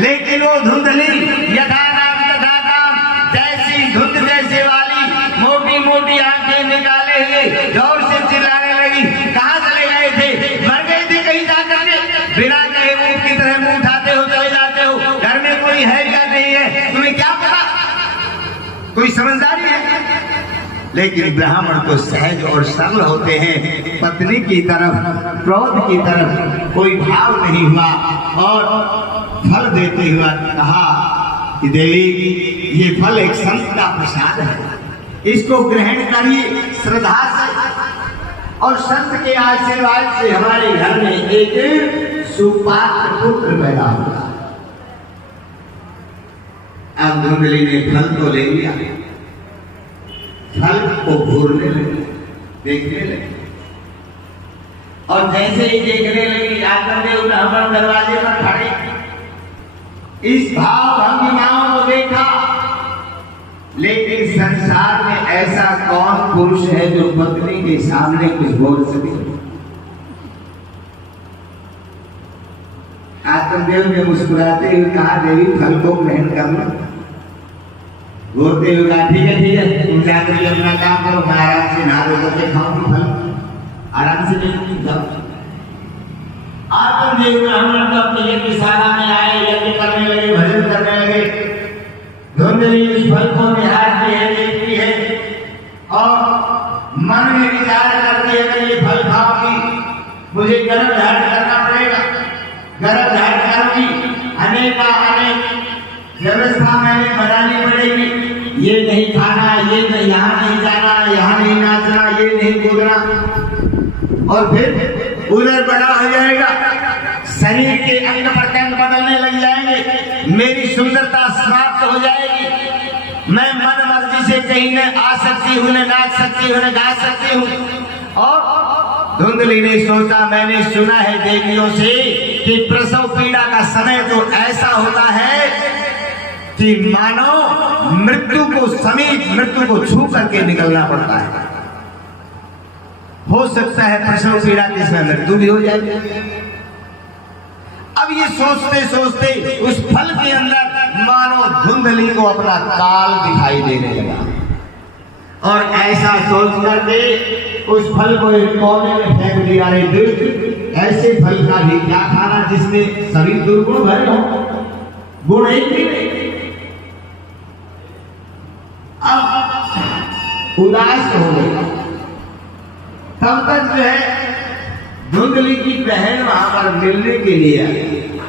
लेकिन वो धुंधली यथा नाम तथा काम, जैसी धुंध जैसे वाली मोटी मोटी आंखें निकाले हुए जोर से चिल्लाने लगी। कहाँ चले गए थे? मर गए थे कहीं जाकर के? बिना कहे ऊँट की तरह मुंह उठाते हो चले जाते हो। घर में कोई है या नहीं है तुम्हें क्या पता? कोई समझदारी है? लेकिन ब्राह्मण तो सहज और सरल होते हैं। पत्नी की तरफ, क्रोध की तरफ कोई भाव नहीं हुआ और फल देते हुए कहा कि देवी ये फल एक संत का प्रसाद है, इसको ग्रहण करिए श्रद्धा से और संत के आशीर्वाद से हमारे घर में एक सुपात्र पुत्र पैदा होगा। अब धुंधली ने फल तो ले लिया, फल को घूरने लगी, देखने लगी और जैसे ही देखने लगी आकर के ब्राह्मण दरवाजे पर खड़े इस भाव भंगिमाओं को देखा। लेकिन संसार में ऐसा कौन पुरुष है जो पत्नी के सामने कुछ बोल सके? आत्मदेव ने मुस्कुराते हुए कहा देवी फल को ग्रहण कर लो। बोलते हुए कहा ठीक है तुम जाकर के अपना काम करो, मैं आराम से नहा धो करके खाऊंगी फल, आराम से लेकर जाओ। आत्मदेव ब्राह्मण तो अपने यज्ञ शाला में आए, यज्ञ करने लगे, भजन करने लगे। धुंधली इस फल को निहारती है, देखती है और मन में विचार करती है कि ये फल खाऊंगी, मुझे गर्भ धारण करना पड़ेगा, गर्भ धारण करूंगी, अनेक व्यवस्था मैंने बनानी पड़ेगी। ये नहीं खाना, ये नहीं, यहाँ नहीं जाना, यहाँ नहीं नाचना, ये नहीं कूदना और फिर उधर बड़ा हो जाएगा, शरीर के अंग प्रत्यंग बदलने लग जाएंगे, मेरी सुंदरता समाप्त हो जाएगी, मैं मन मर्जी से कहीं न आ सकती हूँ, न नाच सकती हूँ, न गा सकती हूँ। और धुंधली ने सोचा मैंने सुना है देवियों से कि प्रसव पीड़ा का समय तो ऐसा होता है कि मानो मृत्यु को समीप, मृत्यु को छू करके निकलना पड़ता है। हो सकता है प्रसव पीड़ा के समय मृत्यु भी हो जाए। अब ये सोचते सोचते उस फल के अंदर मानो धुंधली को अपना काल दिखाई देने लगा और ऐसा सोच करके उस फल को एक कोने में फेंक दिया। रे दुष्ट, ऐसे फल का भी क्या खाना जिसमें सभी दुर्गुण भरे हो, गुण एक भी नहीं। अब उदास हो गया। तब तक जो है धुंधली की बहन वहां पर मिलने के लिए आई